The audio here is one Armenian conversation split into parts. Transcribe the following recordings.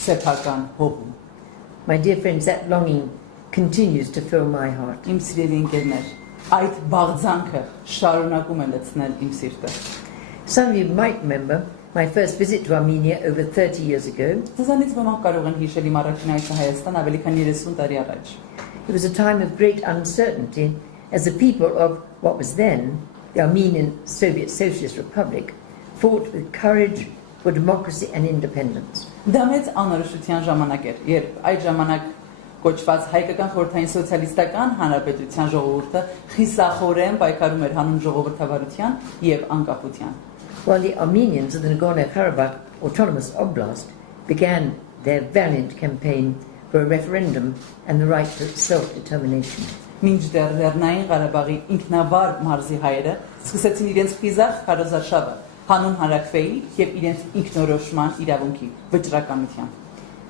սեփական հողում։ My dear friends, that longing continues to fill my heart. Իմ սիրելի ընկերներ, այդ բաղձանքը շարունակում է լցնել իմ սիրտը։ Some of you might remember my first visit to Armenia over 30 years ago. Ձեզանից ոմանք կարող են հիշել իմ առաջին այցը Հայաստան ավելի քան 30 տարի առաջ։ It was a time of great uncertainty as the people of what was then the Armenian Soviet Socialist Republic fought with courage for democracy and independence. Դա մեծ անորոշության ժամանակ էր, երբ այդ ժամանակ կոչված հայկական խորհրդային սոցիալիստական հանրապետության ժողովուրդը խիսախորեն պայքարում էր հանուն ժողովրդավարության եւ անկախության։ While the Armenians of the Nagorno-Karabakh Autonomous Oblast began their valiant campaign for a referendum and the right to self-determination. Մինչդեռ Լեռնային Ղարաբաղի ինքնավար մարզի հայերը սկսեցին իրենց խիզախ քարոզարշավը հանուն հանրաքվեի եւ իրենց ինքնորոշման իրավունքի վճռականության։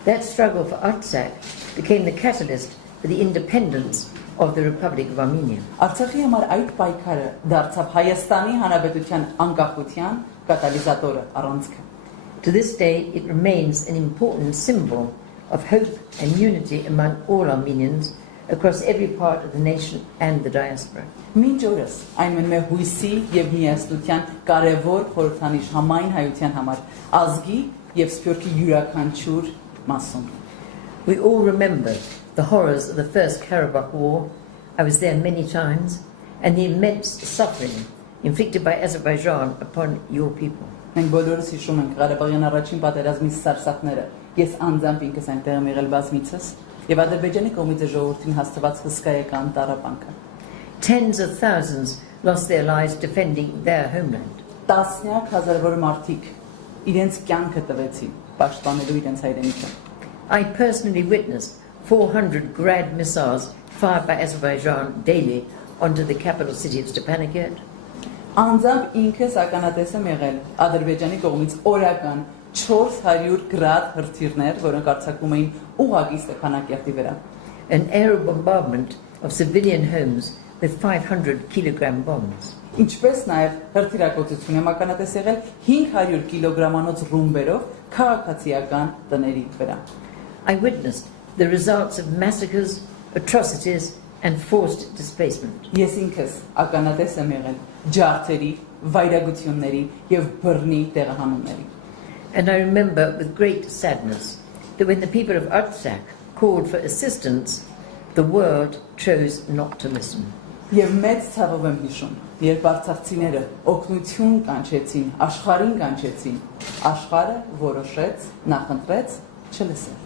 That struggle for Artsakh became the catalyst for the independence of the Republic of Armenia. Արցախի համար այդ պայքարը դարձավ Հայաստանի Հանրապետության անկախության կատալիզատորը, առանցքը։ To this day, it remains an important symbol of hope and unity among all Armenians across every part of the nation and the diaspora. Մինչ օրս այն մնում է հույսի եւ միասնության կարևոր խորհրդանիշ համայն հայության համար, ազգի եւ սփյուռքի յուրաքանչյուր մասում։ We all remember the horrors of the First Karabakh War. I was there many times, and the immense suffering inflicted by Azerbaijan upon your people. Մենք բոլորս հիշում ենք Ղարաբաղյան առաջին պատերազմի սարսափները։ Ես անձամբ ինքս այնտեղ եմ եղել բազմիցս եւ Ադրբեջանի կողմից ժողովրդին հաստատված հսկայական տառապանքը։ Tens of thousands lost their lives defending their homeland. Տասնյակ հազարավոր մարդիկ իրենց կյանքը տվեցին պաշտպանելու իրենց հայրենիքը։ I personally witnessed 400 Grad missiles fired by Azerbaijan daily onto the capital city of Stepanakert. Անձամբ ինքս ականատես եմ եղել Ադրբեջանի կողմից օրական 400 գրադ հրթիռներ, որոնք արձակվում էին ուղղակի Ստեփանակերտի վրա։ An air bombardment of civilian homes with 500 kilogram bombs. Ինչպես նաև հրթիռակոծություն եմ ականատես եղել 500 կիլոգրամանոց ռումբերով քաղաքացիական տների վրա։ I witnessed the results of massacres, atrocities and forced displacement. Ես ինքս ականատես եմ եղել ջարդերի, վայրագությունների եւ բռնի տեղահանումների։ And I remember with great sadness that when the people of Artsakh called for assistance, the world chose not to listen. Եվ մեծ ցավով եմ հիշում, երբ արցախցիները օգնություն կանչեցին, աշխարհին կանչեցին, աշխարհը որոշեց, նախընտրեց չլսել։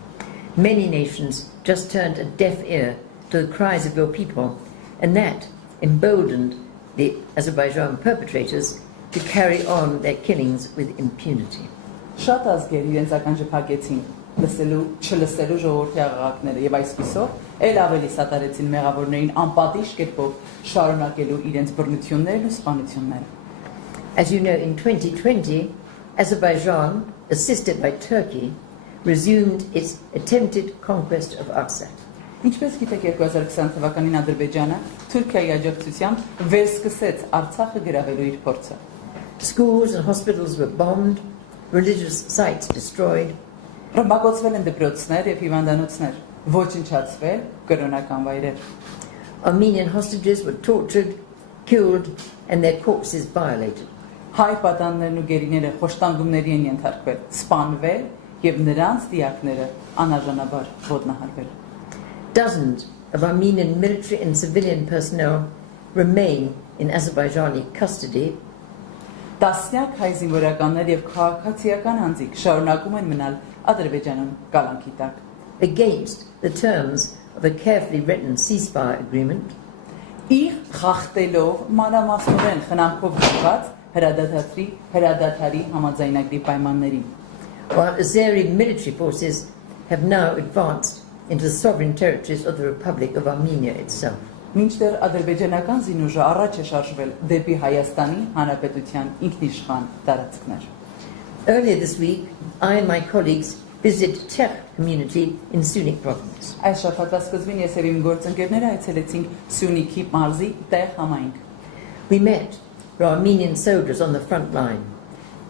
Many nations just turned a deaf ear to the cries of your people, and that emboldened the Azerbaijan perpetrators to carry on their killings with impunity. Շատ ազգեր իրենց ականջը փակեցին լսելու, չլսելու ժողովրդի աղաղակները եւ այսպիսով ել ավելի սատարեցին մեղավորներին անպատիժ կերպով շարունակելու իրենց բռնություններն ու սպանությունները։ As you know, in 2020, Azerbaijan, assisted by Turkey, resumed its attempted conquest of Artsakh. Ինչպես գիտեք 2020 թվականին Ադրբեջանը Թուրքիայի աջակցությամբ վերսկսեց Արցախը գրավելու իր փորձը։ Schools and hospitals were bombed, religious sites destroyed. Ռմբակոծվել են դպրոցներ եւ հիվանդանոցներ, ոչնչացվել կրոնական վայրեր։ Armenian hostages were tortured, killed, and their corpses violated. Հայ պատաններն ու գերիները խոշտանգումների են ենթարկվել, սպանվել եւ նրանց դիակները անարժանաբար ոտնահարվել։ Dozens of Armenian military and civilian personnel remain in Azerbaijani custody. Տասնյակ հայ զինվորականներ եւ քաղաքացիական անձիկ շարունակում են մնալ Ադրբեջանում կալանքի տակ։ Against the terms of a carefully written ceasefire agreement. Իր խախտելով մանրամասնորեն խնամքով գրված հրադադարի համաձայնագրի պայմաններին։ While Azeri military forces have now advanced into the sovereign territories of the Republic of Armenia itself. Մինչդեռ ադրբեջանական զինուժը առաջ է շարժվել դեպի Հայաստանի Հանրապետության ինքնիշխան տարածքներ։ Earlier this week, I and my colleagues visited Czech community in Sunik province. Այս շաբաթվա սկզբին ես եւ իմ գործընկերները այցելեցինք Սյունիքի մարզի տեղ համայնք։ We met the Armenian soldiers on the front line.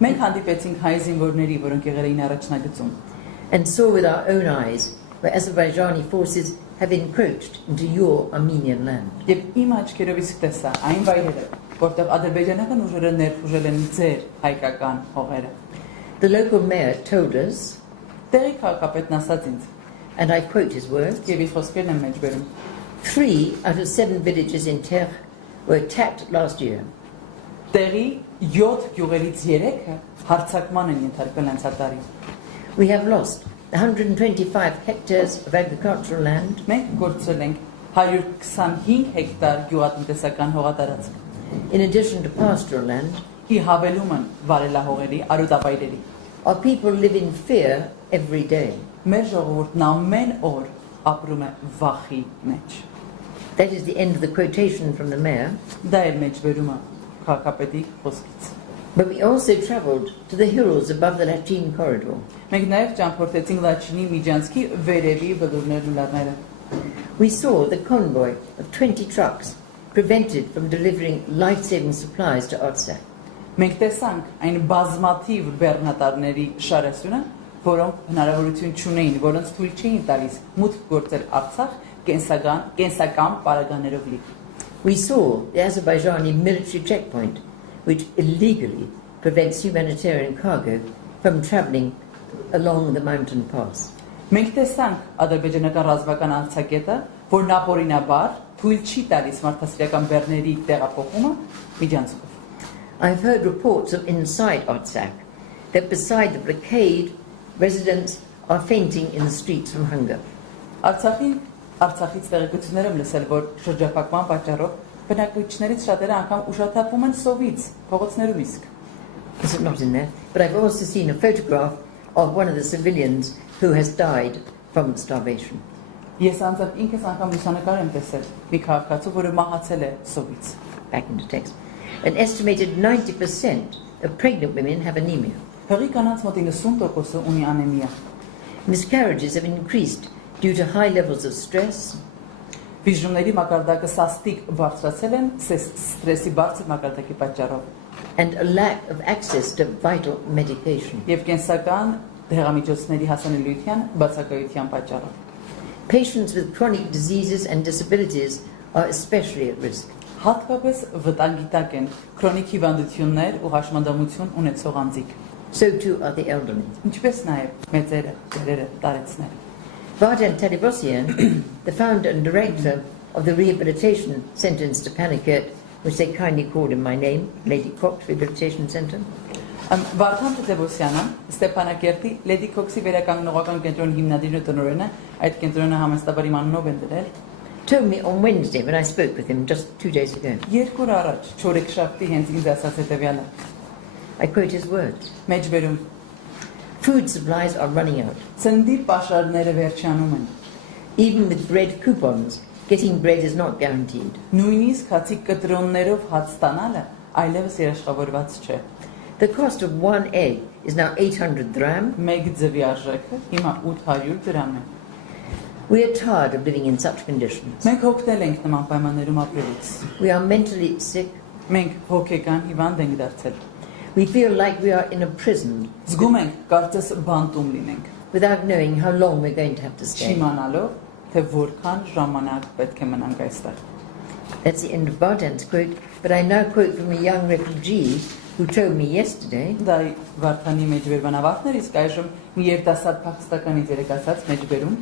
Մենք հանդիպեցինք հայ զինվորների, որոնք եղել էին առաջնագծում։ and saw with our own eyes where Azerbaijani forces have encroached into your Armenian land. Եվ իմ աչքերով իսկ տեսա այն վայրերը, որտեղ ադրբեջանական ուժերը ներխուժել են ձեր հայկական հողերը։ The local mayor told us, Տեղի քաղաքապետն ասաց ինձ, and I quote his words, եւ իր խոսքերն եմ մեջ բերում, 3 out of 7 villages in Terre were attacked last year. Տեղի 7 գյուղերից 3-ը հարձակման են ենթարկվել անցյալ տարի։ We have lost 125 hectares of agricultural land, Մենք կորցրել ենք 125 հեկտար գյուղատնտեսական հողատարածք։ in addition to pastoral land. Ի հավելում են վարելահողերի, արուտապայրերի։ Our people live in fear every day. Մեր ժողովուրդն ամեն օր ապրում է վախի մեջ։ That is the end of the quotation from the mayor. Դա է մեջ բերումը քաղաքապետի խոսքից։ But we also travelled to the hills above the Lachin corridor. Մենք նաև ճամփորդեցինք Լաչինի միջանցքի վերևի բլուրներն ու լեռները։ We saw the convoy of 20 trucks prevented from delivering life-saving supplies to Artsakh. Մենք տեսանք այն բազմաթիվ բեռնատարների շարասյունը, որոնք հնարավորություն չունեին, որոնց թույլ չէին տալիս մուտք գործել Արցախ կենսական պարագաներով լի։ We saw the Azerbaijani military checkpoint, which illegally prevents humanitarian cargo from travelling along the mountain pass. Մենք տեսանք ադրբեջանական ռազմական անցակետը, որն ապօրինաբար թույլ չի տալիս մարդասիրական բեռների տեղափոխումը միջանցքով։ I've heard reports of inside Artsakh that beside the blockade, residents are fainting in the streets from hunger. Artsakhից տեղեկություններ եմ լսել, որ շրջափակման պատճառով բնակիչներից շատերը անգամ ուշաթափվում են սովից, փողոցներում իսկ։ This is not in there, but I've also seen a photograph of one of the civilians who has died from starvation. Ես անձամբ ինքս անգամ լուսանկար եմ տեսել մի քաղաքացու, որը մահացել է սովից։ Back into text. An estimated 90% of pregnant women have anemia. Հղի կանանց մոտ 90%-ը ունի անեմիա։ Miscarriages have increased due to high levels of stress, Վիժումների մակարդակը սաստիկ բարձրացել են ստրեսի բարձր մակարդակի պատճառով and a lack of access to vital medication. եւ կենսական դեղամիջոցների հասանելիության բացակայության պատճառով։ Patients with chronic diseases and disabilities are especially at risk. Հատկապես վտանգի տակ են քրոնիկ հիվանդություններ ու հաշմանդամություն ունեցող անձիկ։ So too are the elderly. Ինչպես նաև մեծերը, ծերերը, տարեցները։ Vardan Talibosian, the founder and director of the rehabilitation centre in Stepanakert, which they kindly called in my name, Lady Cox Rehabilitation Centre. Վարդան Տեբոսյանը, Ստեփանակերտի Լեդի Քոքսի վերականգնողական կենտրոնի հիմնադիրն ու տնօրենը, այդ կենտրոնը համաստաբար իմ անունով են դրել, told me on Wednesday when I spoke with him just 2 days ago. Երկու օր առաջ չորեքշաբթի հենց ինձ ասաց հետևյալը։ I quote his words. Մեջ բերում Food supplies are running out. Ծնդի պաշարները վերջանում են։ Even with bread coupons, getting bread is not guaranteed. Նույնիսկ հացի կտրոններով հաց ստանալը այլևս երաշխավորված չէ։ The cost of one egg is now 800 dirham. Մեկ ձվի արժեքը հիմա 800 դրամ է։ We are tired of living in such conditions. Մենք հոգնել ենք նման պայմաններում ապրելուց։ We are mentally sick. Մենք հոգեկան հիվանդ ենք դարձել։ We feel like we are in a prison. Զգում ենք կարծես բանտում լինենք։ Without knowing how long we're going to have to stay. Չիմանալով, թե որքան ժամանակ պետք է մնանք այստեղ։ That's the end of Vardan's quote, but I now quote from a young refugee who told me yesterday. Դա Վարդանի մեջ վերբան ավարտներ, իսկ այժմ մի երիտասարդ փախստականից երեկացած մեջ բերում։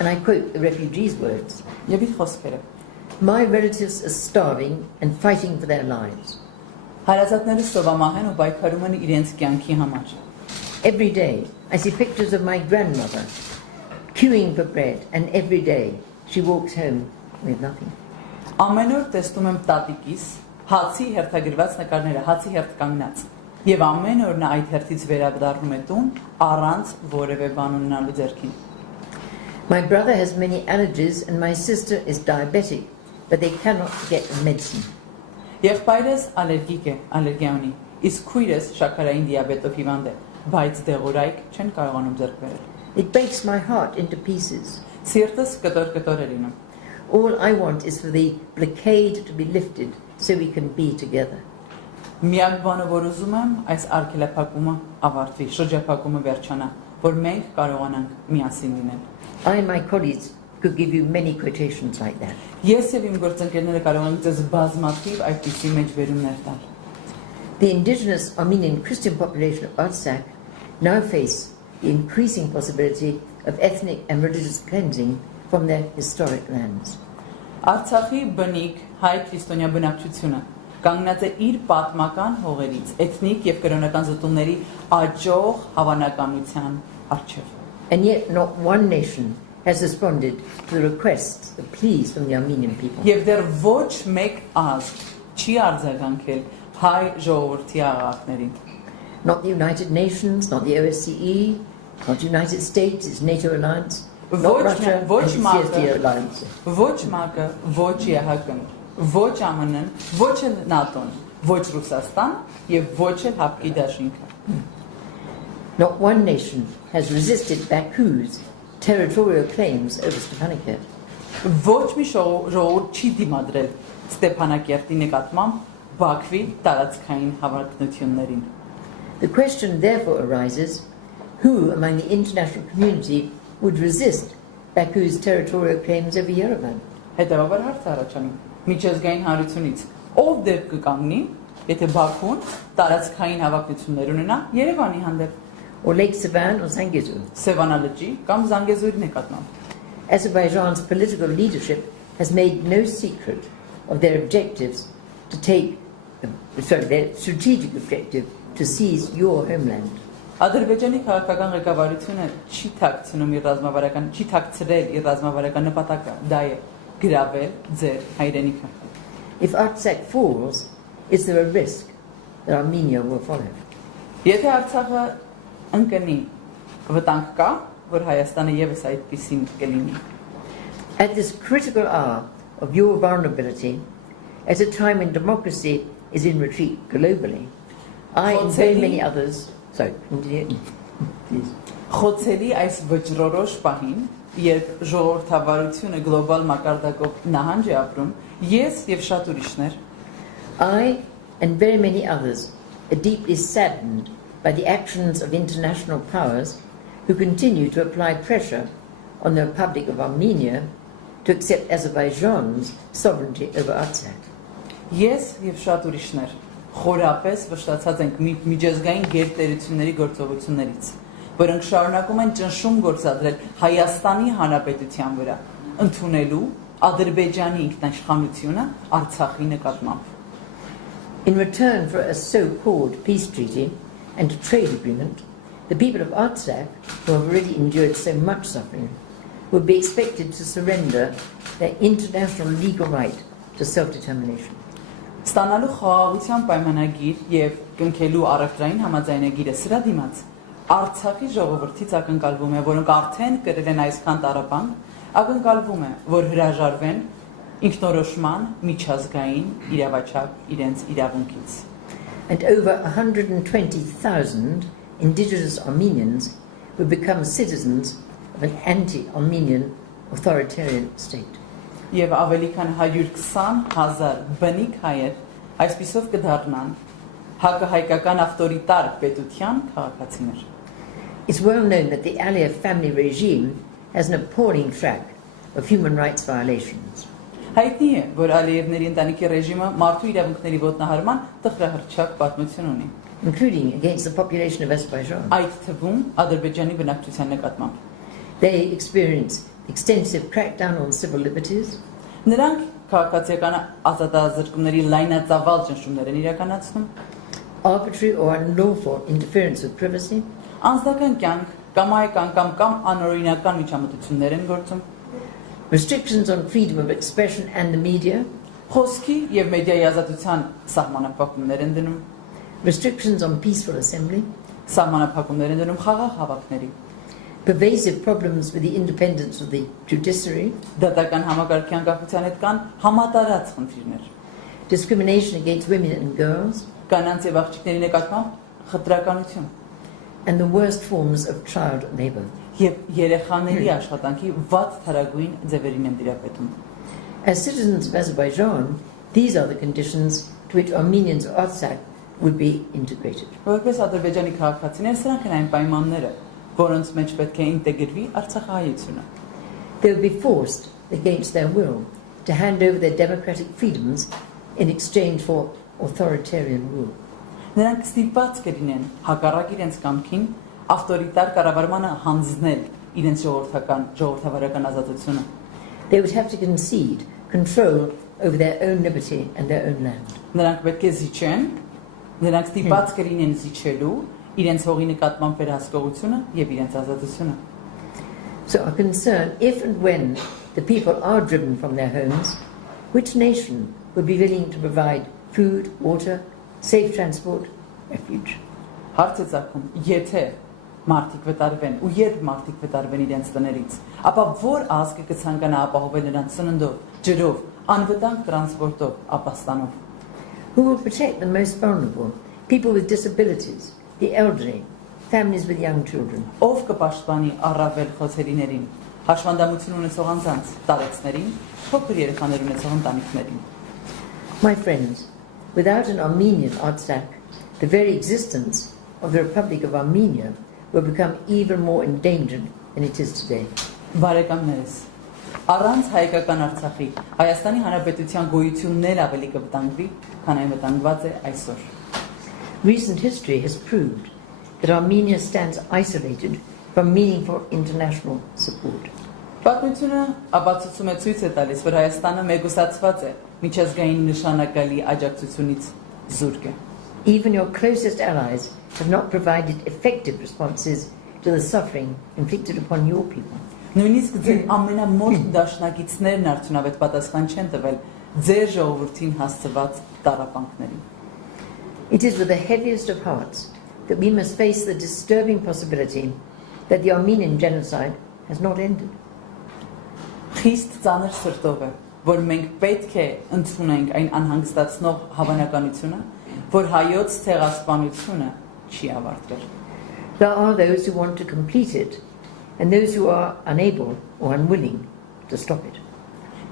And I quote the refugee's words. Եվ իր խոսքերը։ My relatives are starving and fighting for their lives. Հարազատները սովամահ են ու պայքարում են իրենց կյանքի համար։ Every day I see pictures of my grandmother queuing for bread, and every day she walks home with nothing. Ամեն օր տեսնում եմ տատիկիս հացի հերթագրված նկարները, հացի հերթ կանգնած։ Եվ ամեն օր նա այդ հերթից վերադառնում է տուն առանց որևէ բան ունենալու ձեռքին։ My brother has many allergies and my sister is diabetic, but they cannot get medicine. Եղբայրս ալերգիկ է, ալերգիա ունի, իսկ քույրս շաքարային դիաբետով հիվանդ է, բայց դեղորայք չեն կարողանում ձեռք բերել։ It breaks my heart into pieces. Սիրտս կտոր է լինում։ All I want is for the blockade to be lifted so we can be together. Միակ բանը, որ ուզում եմ, այս արգելափակումը ավարտվի, շրջափակումը վերջանա, որ մենք կարողանանք միասին լինել։ I and my colleagues could give you many quotations like that. Ես եւ իմ գործընկերները կարող ենք ձեզ բազմաթիվ այդպիսի մեջբերումներ տալ։ The indigenous Armenian Christian population of Artsakh now face the increasing possibility of ethnic and religious cleansing from their historic lands. Արցախի բնիկ հայ քրիստոնյա բնակչությունը կանգնած է իր պատմական հողերից, էթնիկ եւ կրոնական զտումների աճող հավանականության առջև։ And yet not one nation has responded to the requests, the pleas from the Armenian people. Եվ դեռ ոչ մեկ ազգ չի արձագանքել հայ ժողովրդի աղաղակներին։ Not the United Nations, not the OSCE, not the United States, its NATO alliance, not Russia, and its CSTO alliance. Ոչ ՄԱԿ-ը, ոչ ԵՀԿ-ն, ոչ ԱՄՆ-ն, ոչ էլ ՆԱՏՕ-ն, ոչ Ռուսաստան եւ ոչ էլ Հապկի դաշինքը։ Not one nation has resisted Baku's territorial claims over Stepanakert. Ոչ մի ժողովուրդ չի դիմադրել Ստեփանակերտի նկատմամբ Բաքվի տարածքային հավակնություններին։ The question therefore arises, who among the international community would resist Baku's territorial claims over Yerevan? Հետևաբար հարց առաջանում միջազգային հանրությունից ով դեպ կկանգնի, եթե Բաքուն տարածքային հավակնություններ ունենա Երևանի հանդեպ, or Lake Sevan or Zangezur? Սևանա լճի կամ Զանգեզուրի նկատմամբ։ Azerbaijan's political leadership has made no secret of their objectives to take, their strategic objective to seize your homeland. Ադրբեջանի քաղաքական ղեկավարությունը չի թաքցնում իր ռազմավարական նպատակը, դա է գրավել ձեր հայրենիքը։ If Artsakh falls, is there a risk that Armenia will follow? Եթե Արցախը ընկնի, վտանգ կա, որ Հայաստանը եւս այդպիսին կլինի։ At this critical hour of your vulnerability, at a time when democracy is in retreat globally, I and very many others, please. Խոցելի այս վճռորոշ պահին, երբ ժողովրդավարությունը գլոբալ մակարդակով նահանջ է ապրում, ես եւ շատ ուրիշներ, I and very many others are deeply saddened by the actions of international powers who continue to apply pressure on the Republic of Armenia to accept Azerbaijan's sovereignty over Artsakh. Ես եւ շատ ուրիշներ խորապես վշտացած ենք միջազգային գերտերությունների գործողություններից, որոնք շարունակում են ճնշում գործադրել Հայաստանի Հանրապետության վրա, ընդունելու Ադրբեջանի ինքնաշխանությունը Արցախի նկատմամբ։ In return for a so-called peace treaty and a trade agreement, the people of Artsakh, who have already endured so much suffering, will be expected to surrender their international legal right to self-determination. Ստանալու խաղաղության պայմանագիր եւ կնքելու առևտրային համաձայնագիրը սրա դիմաց Արցախի ժողովրդից ակնկալվում է, որոնք արդեն կրել են այսքան տառապանք, ակնկալվում է, որ հրաժարվեն ինքնորոշման միջազգային իրավաչափ իրենց իրավունքից։ And over 120,000 indigenous Armenians will become citizens of an anti-Armenian authoritarian state. Եվ ավելի քան 120,000 բնիկ հայեր այսպիսով կդառնան հակահայկական ավտորիտար պետության քաղաքացիներ։ It's well known that the Aliyev family regime has an appalling track of human rights violations. Հայտնի է, որ Ալիևների ընտանիքի ռեժիմը մարդու իրավունքների ոտնահարման տխրահռչակ պատմություն ունի, including against the population of Azerbaijan. այդ թվում Ադրբեջանի բնակչության նկատմամբ։ They experience extensive crackdown on civil liberties. Նրանք քաղաքացիական ազատազրկումների լայնածավալ ճնշումներ են իրականացնում, arbitrary or unlawful interference with privacy, անձնական կյանք կամ անօրինական միջամտություններ են գործում, restrictions on freedom of expression and the media, խոսքի եւ մեդիայի ազատության սահմանափակումներ են դնում, restrictions on peaceful assembly, սահմանափակումներ են դնում խաղաղ հավաքների, pervasive problems with the independence of the judiciary, դատական համակարգի անկախության հետ կան համատարած խնդիրներ, discrimination against women and girls, կանանց եւ աղջիկների նկատմամբ խտրականություն, and the worst forms of child labor. Եվ երեխաների աշխատանքի վատ թարագույն ձևերին են դիրապետում։ As citizens of Azerbaijan, these are the conditions to which Armenians of Artsakh would be integrated. Որպես Ադրբեջանի քաղաքացիներ, սրանք են այն պայմանները, որոնց մեջ պետք է ինտեգրվի Արցախահայությունը։ They will be forced, against their will, to hand over their democratic freedoms in exchange for authoritarian rule. Նրանք ստիպված կլինեն հակառակ իրենց կամքին ավտորիտար կառավարմանը հանձնել իրենց ժողովրդավարական ազատությունը։ They would have to concede control over their own liberty and their own land. Նրանք պետք է զիջեն, նրանք ստիպված կլինեն զիջելու իրենց հողի նկատմամբ վերահսկողությունը եւ իրենց ազատությունը։ So our concern, if and when the people are driven from their homes, which nation would be willing to provide food, water, safe transport, refuge? Հարց է ցակում, եթե մարդիկ վտարվեն ու երբ մարդիկ վտարվեն իրենց տներից, ապա որ ազգը կցանկանա ապահովել նրանց սննդով, ջրով, անվտանգ տրանսպորտով, ապաստանով։ Who will protect the most vulnerable? People with disabilities, the elderly, families with young children. Ով կպաշտպանի առավել խոցելիներին, հաշվանդամություն ունեցող անձանց, տարեցներին, փոքր երեխաներ ունեցող ընտանիքներին։ My friends, without an Armenian Artsakh, the very existence of the Republic of Armenia will become even more endangered than it is today. Բարեկամներս, առանց հայկական Արցախի Հայաստանի Հանրապետության գոյությունն էլ ավելի կվտանգվի, քան այն վտանգված է այսօր։ Recent history has proved that Armenia stands isolated from meaningful international support. Պատմությունը ապացուցում է ցույց է տալիս, որ Հայաստանը մեկուսացված է միջազգային նշանակալի աջակցությունից զուրկ է։ Even your closest allies have not provided effective responses to the suffering inflicted upon your people. Նույնիսկ ձեր ամենամոտ դաշնակիցներն արդյունավետ պատասխան չեն տվել ձեր ժողովրդին հասցված տառապանքներին։ It is with the heaviest of hearts that we must face the disturbing possibility that the Armenian genocide has not ended. Խիստ ծանր սրտով է, որ մենք պետք է ընդունենք այն անհանգստացնող հավանականությունը, որ հայոց ցեղասպանությունը չի ավարտվել։ There are those who want to complete it and those who are unable or unwilling to stop it.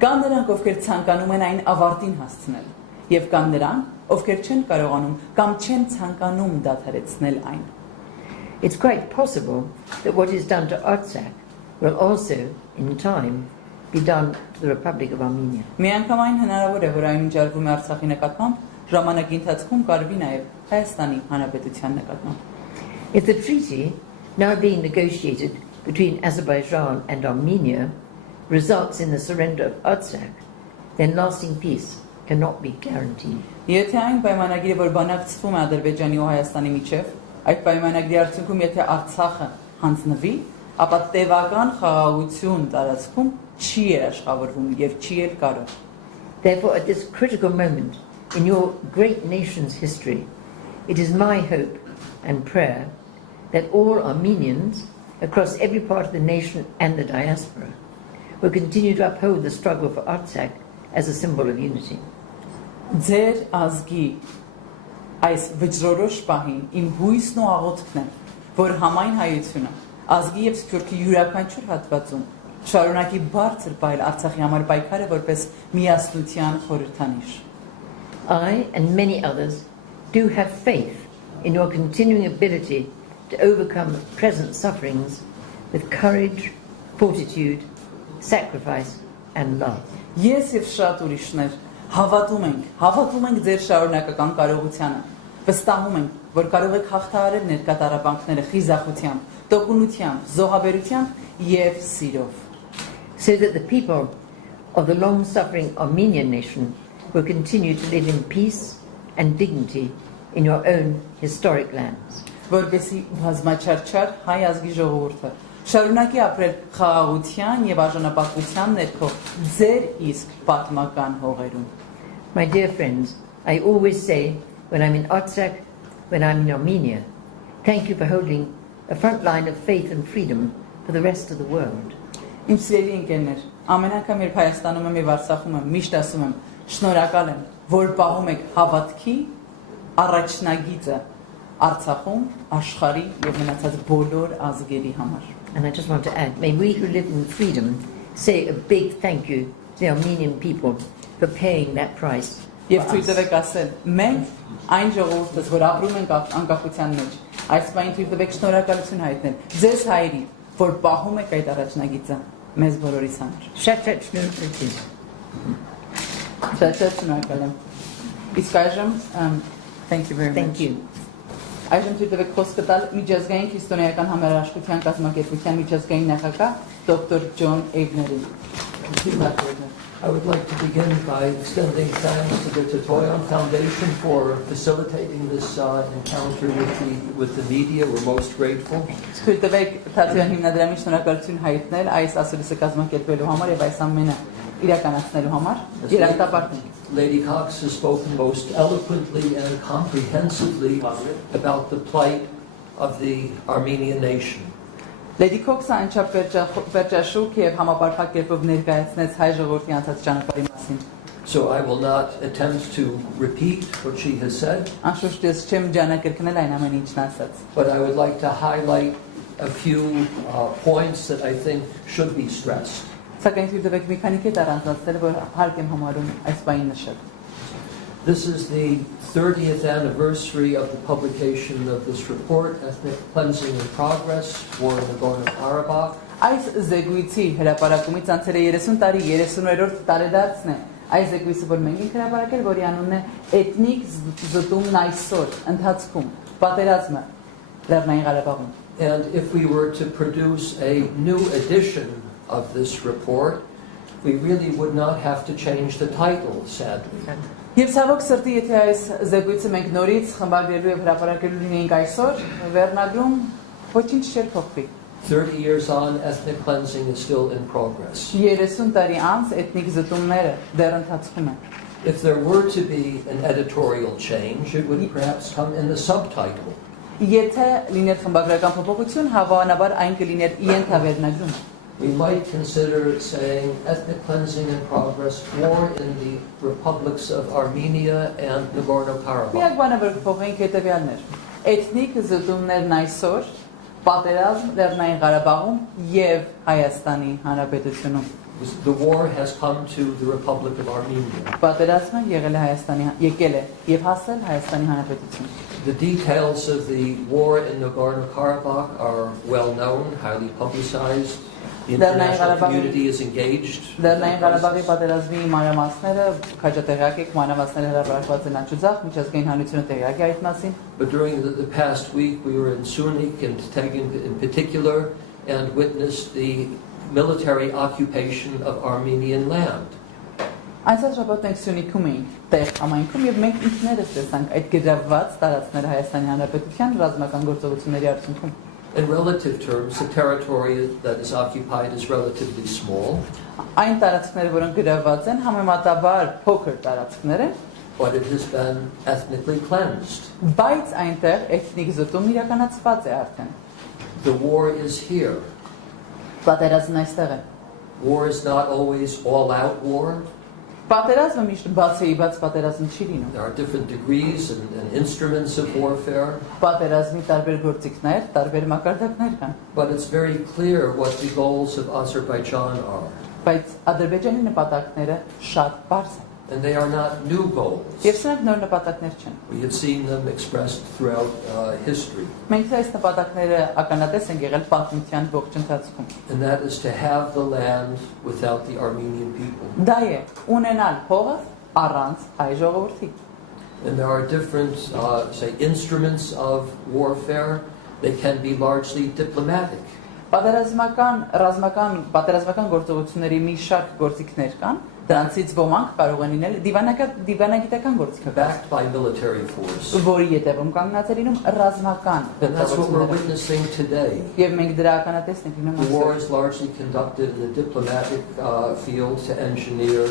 Կան նրանք, ովքեր ցանկանում են այն ավարտին հասցնել, եւ կան նրանք, ովքեր չեն կարողանում կամ չեն ցանկանում դադարեցնել այն։ It's quite possible that what is done to Artsakh will also, in time, be done to the Republic of Armenia. Միանգամայն հնարավոր է, որ այն ինչ արվում է Արցախի նկատմամբ, ժամանակի ընթացքում կարվի նաեւ Հայաստանի Հանրապետության նկատմամբ։ If the treaty now being negotiated between Azerbaijan and Armenia results in the surrender of Artsakh, then lasting peace cannot be guaranteed. Եթե այն պայմանագիրը, որ բանակցվում է Ադրբեջանի ու Հայաստանի միջև, այդ պայմանագրի արդյունքում եթե Արցախը հանձնվի, ապա տևական խաղաղություն տարածքում չի երաշխավորվում եւ չի էլ կարող։ Therefore, at this critical moment in your great nation's history, it is my hope and prayer that all Armenians across every part of the nation and the diaspora will continue to uphold the struggle for Artsakh as a symbol of unity. Ձեր ազգի այս վճռորոշ պահին իմ հույսն ու աղոթքն է, որ համայն հայությունը ազգի եւ սփյուռքի յուրաքանչյուր հատվածում շարունակի բարձր պահել Արցախի համար պայքարը որպես միասնության խորհրդանիշ։ I and many others do have faith in your continuing ability to overcome present sufferings with courage, fortitude, sacrifice and love. Ես եւ շատ ուրիշներ հավատում ենք ձեր շարունակական կարողությանը։ Վստահում ենք, որ կարող եք հաղթահարել ներկա տառապանքները խիզախությամբ, տոկունությամբ, զոհաբերությամբ եւ սիրով։ So that the people of the long-suffering Armenian nation will continue to live in peace and dignity in your own historic lands. Որպեսզի բազմաչարչար հայ ազգի ժողովուրդը շարունակի ապրել խաղաղության եւ արժանապատվության ներքո ձեր իսկ պատմական հողերում։ My dear friends, I always say when I'm in Artsakh, when I'm in Armenia, thank you for holding a front line of faith and freedom for the rest of the world. Իմ սիրելի ընկերներ, ամեն անգամ երբ Հայաստանում եմ եւ Արցախում եմ, միշտ ասում եմ, շնորհակալ եմ, որ պահում եք հավատքի առաջնագիծը Արցախում, աշխարհի եւ մնացած բոլոր ազգերի համար։ And I just want to add, may we who live in freedom say a big thank you to the Armenian people for paying that price. Եվ ցույց տվեք ասել, մենք այն ժողովուրդս, որ ապրում ենք անկախության մեջ, Այս բանը թույլ տվեք շնորհակալություն հայտնել ձեզ հայրի, որ պահում եք այդ առաջնագիծը մեզ բոլորիս համար։ Շատ շնորհակալ եմ։ Իսկ այժմ thank you very much. Thank you. Այժմ թույլ տվեք խոսքը տալ Միջազգային քրիստոնեական համերաշխության կազմակերպության միջազգային նախագահ դոկտոր Ջոն Էյբներին։ I would like to begin by extending thanks to the Tetoyan Foundation for facilitating this encounter with the media. We're most grateful. Թույլ տվեք Թաթոյան հիմնադրամի շնորհակալություն հայտնել այս ասուլիսը կազմակերպելու համար եւ այս ամենը իրականացնելու համար։ Երախտապարտենք։ Lady Cox has spoken most eloquently and comprehensively about the plight of the Armenian nation. Lady Քոքսը անչափ վերջաշուք եւ համապարփակ կերպով ներկայացնեց հայ ժողովրդի անցած ճանապարհի մասին։ So I will not attempt to repeat what she has said. Անշուշտ ես չեմ ջանակրկնել այն ամեն ինչն ասած։ But I would like to highlight a few points that I think should be stressed. Սակայն թույլ տվեք մի քանի կետ առանձնացնել, որ հարկ եմ համարում այս բանին նշել։ This is the 30th anniversary of the publication of this report, Ethnic Cleansing in Progress, War in Nagorno-Karabakh. Այս զեկույցի հրապարակումից անցել է 30 տարի, 30-րդ տարեդարձն է։ Այս զեկույցը, որ մենք ենք հրապարակել, որի անունն է Էթնիկ զտումն այսօր, ընթացքում, պատերազմը Լեռնային Ղարաբաղում։ And if we were to produce a new edition of this report, we really would not have to change the title, sadly. Եվ ցավոք սրտի, եթե այս զեկույցը մենք նորից խմբագրելու եւ հրապարակելու լինեինք այսօր, վերնագրում ոչինչ չէր փոխվի։ 30 years on, ethnic cleansing is still in progress. 30 տարի անց էթնիկ զտումները դեռ ընթացքում են։ If there were to be an editorial change, it would perhaps come in the subtitle. Եթե լիներ խմբագրական փոփոխություն, հավանաբար այն կլիներ ենթավերնագրում։ We might consider saying ethnic cleansing in progress, war in the republics of Armenia and Nagorno-Karabakh. Միակ բանը, որ կփոխենք հետևյալն էր։ Էթնիկ զտումներն այսօր, պատերազմ Լեռնային Ղարաբաղում եւ Հայաստանի Հանրապետությունում։ The war has come to the Republic of Armenia. Պատերազմը եկել է եւ հասել Հայաստանի Հանրապետություն։ The details of the war in Nagorno-Karabakh are well known, highly publicized. The international community is engaged. Լեռնային Ղարաբաղի պատերազմի մանրամասները քաջատեղյակ եք, մանրամասները հրապարակված են անչուձախ, միջազգային հանրությունը տեղյակ է այդ մասին։ But during the past week we were in Sunik and Tegin in particular and witnessed the military occupation of Armenian land. Այսօր շաբաթ մենք Սյունիքում էինք, տեղ համայնքում եւ մենք ինքներս տեսանք այդ գրավված տարածքները Հայաստանի Հանրապետության ռազմական գործողությունների արդյունքում։ In relative terms, the territory that is occupied is relatively small. Այն տարածքները, որոնք գրավված են, համեմատաբար փոքր տարածքներ են, but it has been ethnically cleansed. Բայց այնտեղ էթնիկ զտում իրականացված է արդեն։ The war is here. Պատերազմն այստեղ է։ War is not always all-out war. Պատերազմը միշտ բացեիբաց պատերազմ չի լինում։ There are different degrees and instruments of warfare. Պատերազմի տարբեր գործիքներ, տարբեր մակարդակներ կան։ But it's very clear what the goals of Azerbaijan are. Բայց Ադրբեջանի նպատակները շատ բարձ են։ And they are not new goals. Եվ սրանք նոր նպատակներ չեն։ We have seen them expressed throughout history. Մենք այս նպատակները ականատես ենք եղել պատմության ողջ ընթացքում։ And that is to have the land without the Armenian people. Դա է ունենալ փողը առանց հայ ժողովրդի։ And there are different, say, instruments of warfare. They can be largely diplomatic. Պատերազմական գործողությունների մի շարք գործիքներ կան, դրանցից ոմանք կարող են լինել դիվանագիտական գործիքներ, backed by military force. Որի ետևում կանգնած է լինում ռազմական And that's what we're witnessing today. Եվ մենք դրա ականատես ենք լինում The war այսօր։ is largely conducted in the diplomatic field to engineer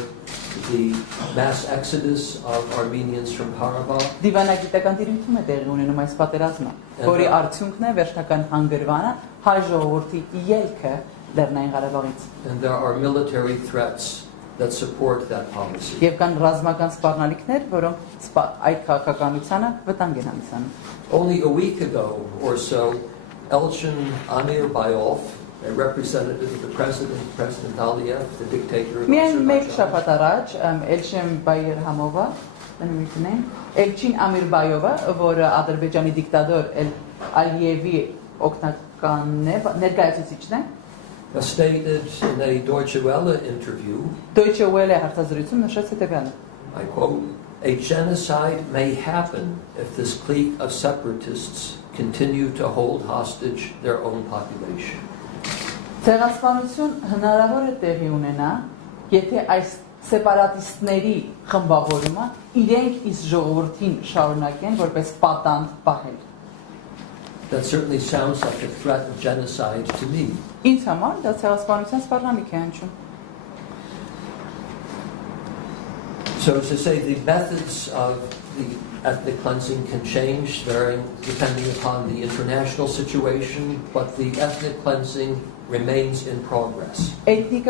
the mass exodus of Armenians from Karabakh. Դիվանագիտական դիրքում է տեղի ունենում այս պատերազմը, որի արդյունքն է վերջնական հանգրվանը հայ ժողովրդի ելքը Լեռնային Ղարաբաղից։ And there are military threats that support that policy. Եվ կան ռազմական սպառնալիքներ, որոնք այդ քաղաքականությանը վտանգ են հանդիսանում։ Only a week ago or so, Elchin Amirbayov, a representative of the President Aliyev, the dictator of Միայն մեկ Azerbaijan, շաբաթ առաջ Էլչին Ամիրբայովը, որը Ադրբեջանի դիկտատոր Ալիևի օգնականն է, ներկայացուցիչն է։ Stated in a Deutsche Welle interview, Deutsche Welle հարցազրույցում նշեց հետևյալը. I quote, "A genocide may happen if this clique of separatists continue to hold hostage their own population." Ցեղասպանություն հնարավոր է տեղի ունենա, եթե այս սեպարատիստների խմբավորումը իրենք իսկ ժողովրդին շարունակեն որպես պատանդ պահել։ That certainly sounds like a threat of genocide to me. Ինձ համար դա ցեղասպանության սպառնալիք է հնչում։ So as to say, the methods of the ethnic cleansing can change varying depending upon the international situation, but the ethnic cleansing remains in progress. Էթնիկ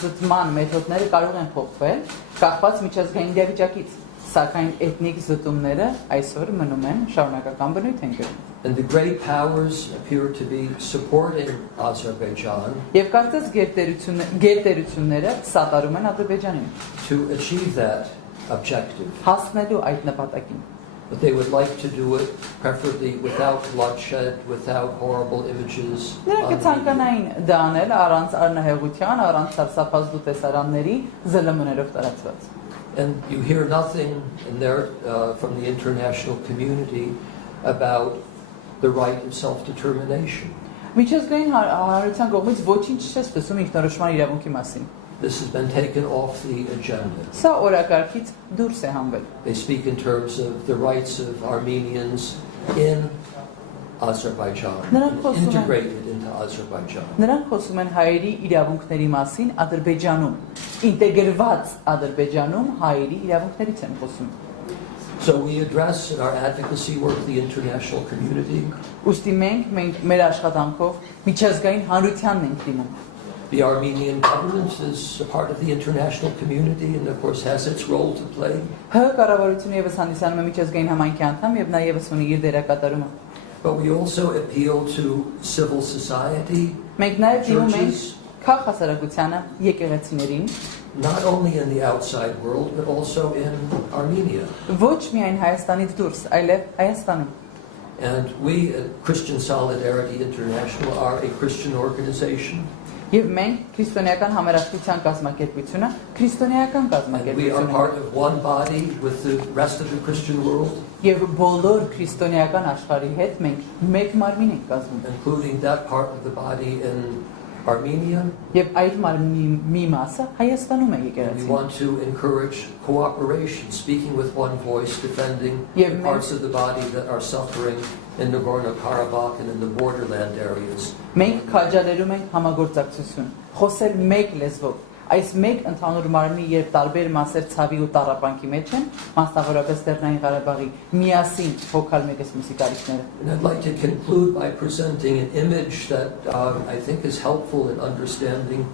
զտման մեթոդները կարող են փոխվել, կախված միջազգային իրավիճակից, սակայն էթնիկ զտումները այսօր մնում են շարունակական բնույթ են կրում։ And the great powers appear to be supporting Azerbaijan Եվ կարծես գերտերությունները սատարում են Ադրբեջանին to achieve that objective. հասնելու այդ նպատակին։ But they would like to do it preferably without bloodshed, without horrible images. Նրանք կցանկանային դա անել առանց արնահեղության, առանց սարսափազդու տեսարանների, ԶԼՄ-ներով տարածված։ And you hear nothing in there from the international community about the right of self-determination. Միջազգային հանրության կողմից ոչինչ չես տեսում ինքնորոշման իրավունքի մասին։ This has been taken off the agenda. Սա օրակարգից դուրս է հանվել։ They speak in terms of the rights of Armenians in Azerbaijan, integrated into Azerbaijan. Նրանք խոսում են հայերի իրավունքների մասին Ադրբեջանում, ինտեգրված Ադրբեջանում հայերի իրավունքներից են խոսում։ So we address in our advocacy work the international community. Ուստի մենք մեր աշխատանքով միջազգային հանրությանն ենք դիմում։ The Armenian government is a part of the international community and of course has its role to play. Հ կառավարությունը եւս հանդիսանում է միջազգային համայնքի անդամ եւ նա եւս ունի իր դերակատարումը։ But we also appeal to civil society, Մենք նաեւ դիմում ենք քաղաքասարակությանը, եկեղեցիներին, not only in the outside world but also in Armenia. ոչ միայն Հայաստանից դուրս, այլև Հայաստանում։ And we at Christian Solidarity International are a Christian organization. Եվ մենք քրիստոնեական համերաշխության կազմակերպությունը, քրիստոնեական And we are կազմակերպությունը part of one body with the rest of the Christian world, եւ բոլոր քրիստոնեական աշխարհի հետ մենք մեկ մարմին ենք կազմում։ including that part of the body in Armenia. Եվ այդ մարմնի մի մասը Հայաստանում է We եկեղեցին։ want to encourage cooperation, speaking with one voice, defending Yeah, the parts of the body that are suffering in Nagorno-Karabakh and in the borderland areas. Մենք քաջալերում ենք համագործակցություն, խոսել մեկ լեզվով։ Այս մեկ ընդհանուր մարմնի եւ տարբեր մասեր ցավի ու տառապանքի մեջ են, մասնավորապես Լեռնային Ղարաբաղի միասին հոգալ մեկս մյուսի կարիքները։ And I'd like to conclude by presenting an image that I think is helpful in understanding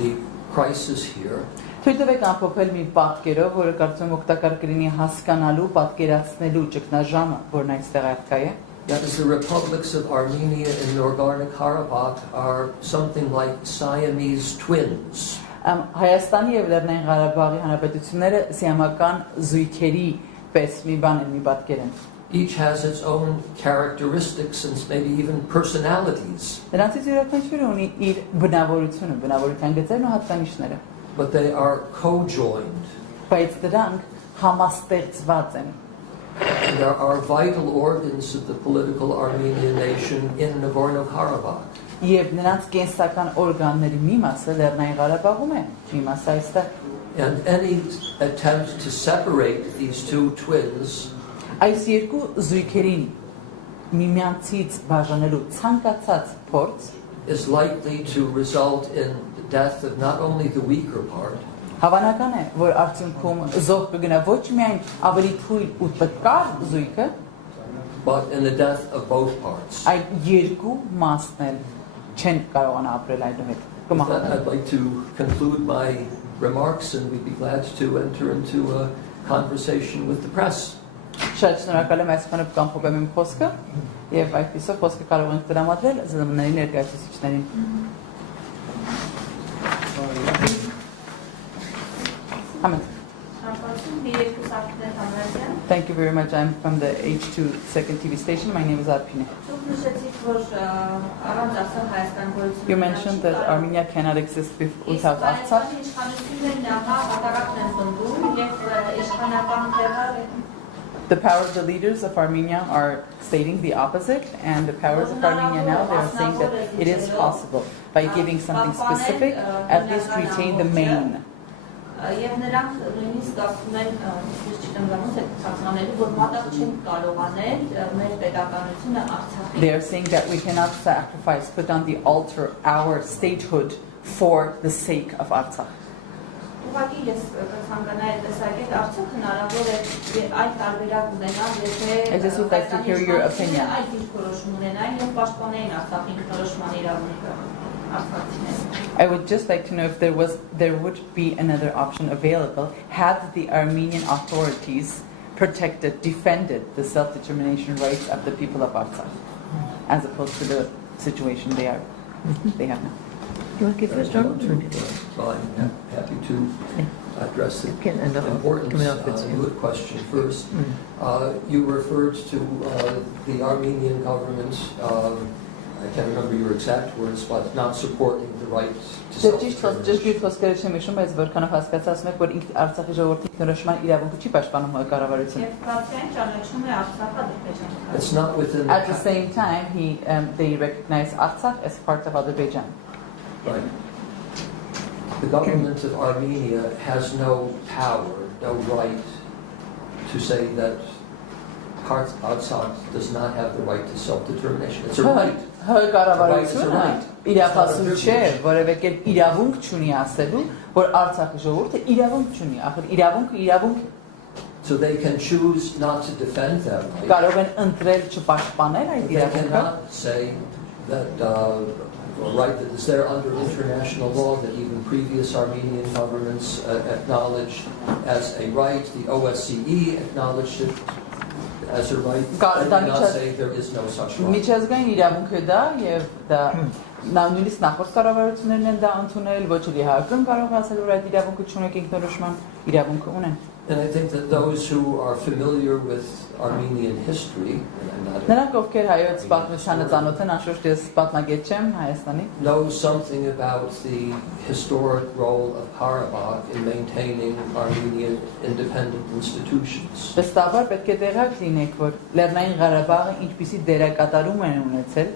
the crisis here. Թույլ տվեք ամփոփել մի պատկերով, որը կարծում եմ օգտակար կլինի հասկանալու, պատկերացնելու ճգնաժամը, որն այստեղ արկա է։ That is, the republics of Armenia and Nagorno-Karabakh are something like Siamese twins. Հայաստանի եւ Լեռնային Ղարաբաղի հանրապետությունները սիամական զույգերի պես մի բան են, մի պատկեր են։ Each has its own characteristics and maybe even personalities. Նրանցից յուրաքանչյուրը ունի իր բնավորությունը, բնավորության գծերն ու հատկանիշները, But they are co-joined. բայց դրանք համաստեղծված են։ And there are vital organs of the political Armenian nation in Nagorno-Karabakh. Եվ նրանց կենսական օրգանների մի մասը Լեռնային Ղարաբաղում է, մի մասը այստեղ։ And any attempt to separate these two twins Այս երկու զույգերին միմյանցից բաժանելու ցանկացած փորձ is likely to result in the death of not only the weaker part, հավանական է, որ արդյունքում զոհ կգնա ոչ միայն ավելի թույլ ու տկար զույգը, but in the death of both parts. այլ երկու մասն էլ չեն կարողանա ապրել այդուհետ։ With that, I'd like to conclude my remarks and we'd be glad to enter into a conversation with the press. Շատ շնորհակալ եմ այսքանով կամփոփեմ իմ խոսքը եւ այդպիսով խոսքը կարող ենք տրամադրել ԶԼՄ-ների ներկայացուցիչներին։ Ամեն։ Thank you very much. I'm from the H2 second TV station. My name is Arpine. You mentioned that Armenia cannot exist without Artsakh. The powers, the leaders of Armenia are stating the opposite, and the powers of Armenia now, they are saying that it is possible by giving something specific, at least retain the main. They are saying that we cannot sacrifice, put on the altar our statehood for the sake of Artsakh. I just would like to hear your opinion. I would just like to know if there would be another option available had the Armenian authorities protected, defended the self-determination rights of the people of Artsakh, as opposed to the situation they have now. You want to give first, Jon? Well, I'm happy to address the importance. You would question first. You referred to the Armenian government, I can't remember your exact words, but not supporting the right to self-determination. It's not within. At the same time, they recognize Artsakh as part of Azerbaijan. Right. The government of Armenia has no power, no right to say that Artsakh does not have the right to self-determination. It's a right. Կառավարությունը իրավասու չէ, որևէ կերպ իրավունք չունի ասելու, որ Արցախի ժողովուրդը իրավունք չունի, ախր իրավունքը իրավունք է. So they can choose not to defend that right. Կարող են ընտրել չպաշտպանել այդ They իրավունքը. cannot say that right that is there under international law that even previous Armenian governments acknowledged as a right. The OSCE acknowledged it as a right. They cannot say there is no such right. Միջազգային իրավունք է դա եւ դա նույնիսկ նախորդ կառավարություններն են դա ընդունել, ոչ էլ իհարկե կարող ասել որ այդ իրավունքը չունեք ինքնորոշման իրավունքը ունեն. And I think that those who are familiar with Armenian history Նրանք ովքեր հայոց պատմությանը ծանոթ են, անշուշտ ես պատմագետ չեմ Հայաստանի, know something about the historic role of Karabakh in maintaining Armenian independent institutions. Վստահաբար պետք է տեղյակ լինեք, որ Լեռնային Ղարաբաղը ինչպիսի դերակատարում են ունեցել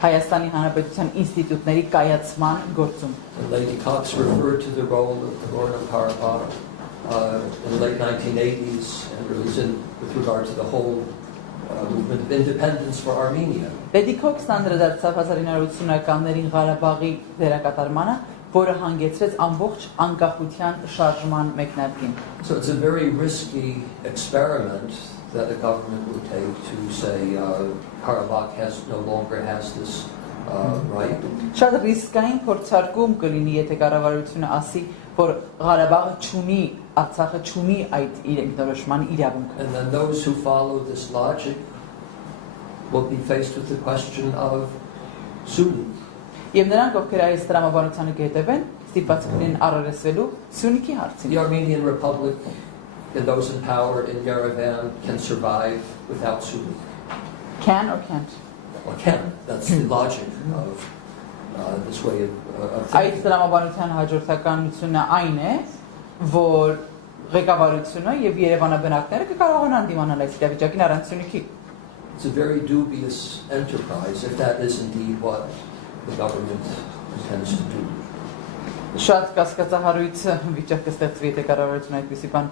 Հայաստանի Հանրապետության ինստիտուտների կայացման գործում. And Lady Cox referred to the role of Nagorno-Karabakh in the late 1980s, and it was with regard to the whole movement of independence for Armenia. Lady Քոքսն անդրադարձավ 1980-ականներին Ղարաբաղի դերակատարմանը, որը հանգեցրեց ամբողջ անկախության շարժման մեկնարկին. So it's a very risky experiment that the government would take to say Karabakh no longer has this right. Շատ ռիսկային փորձարկում կլինի, եթե կառավարությունը ասի, որ Ղարաբաղը չունի, Արցախը չունի այդ իր ինքնորոշման իրավունքը. And then those who follow this logic will be faced with the question of Sunni. Եվ նրանք, ովքեր այս տրամաբանությանը կհետևեն, ստիպված կլինեն առերեսվելու Սյունիքի հարցին. The Armenian Republic and those in power in Yerevan can survive without Sunni. Can or can't? Or can. That's the logic of this way of Այդ thinking. տրամաբանության հաջորդականությունը այն է, որ ղեկավարությունը եւ Երևանաբնակները կկարողանան դիմանալ այս իրավիճակին առանց Սյունիքի. It's a very dubious enterprise if that is indeed what the government intends to do. Շատ կասկածահարույց վիճակ կստեղծվի, եթե կառավարությունը այդպիսի բան.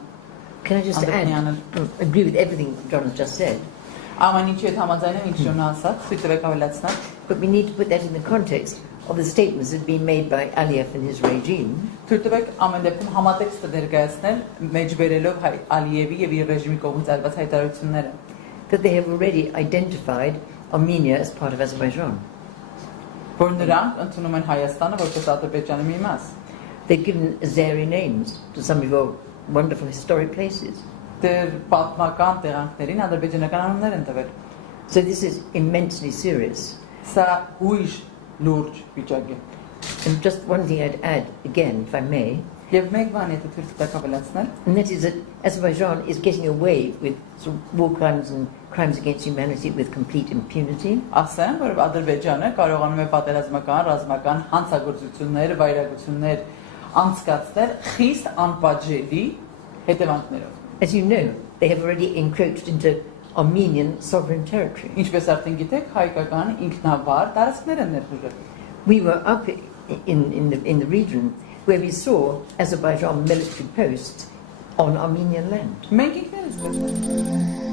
Can I just add, agree with everything Jon has just said, Ամեն ինչի հետ համաձայն եմ, ինչ Ջոնը ասաց, ցույցերեք ավելացնել. but we need to put that in the context of the statements that have been made by Aliyev and his regime. Թույլ տվեք ամեն դեպքում համատեքստը ներկայացնել, մեջբերելով Ալիևի եւ իր ռեժիմի կողմից արված հայտարարությունները. That they have already identified Armenia as part of Azerbaijan. Որ նրանք ընդունում են Հայաստանը որպես Ադրբեջանի մի մաս. They've given Azeri names to some of your wonderful historic places. Դեր պատմական տեղանքներին ադրբեջանական անուններ են տվել. So this is immensely serious. Սա ուրիշ լուրջ վիճակ է. And just one thing I'd add again, if I may, Եվ մեկ բան եթե թույլ տաք ավելացնել, and that is that Azerbaijan is getting away with sort of war crimes and crimes against humanity with complete impunity. ասեմ, որ Ադրբեջանը կարողանում է պատերազմական, ռազմական հանցագործություններ, վայրագություններ անցկացնել խիստ անպատժելի հետևանքներով։ As you know, they have already encroached into Armenian sovereign territory. Ինչպես արդեն գիտեք, հայկական ինքնավար տարածքներ են ներխուժել։ We were up in the region where we saw Azerbaijan military posts on Armenian land. Մենք ինքներս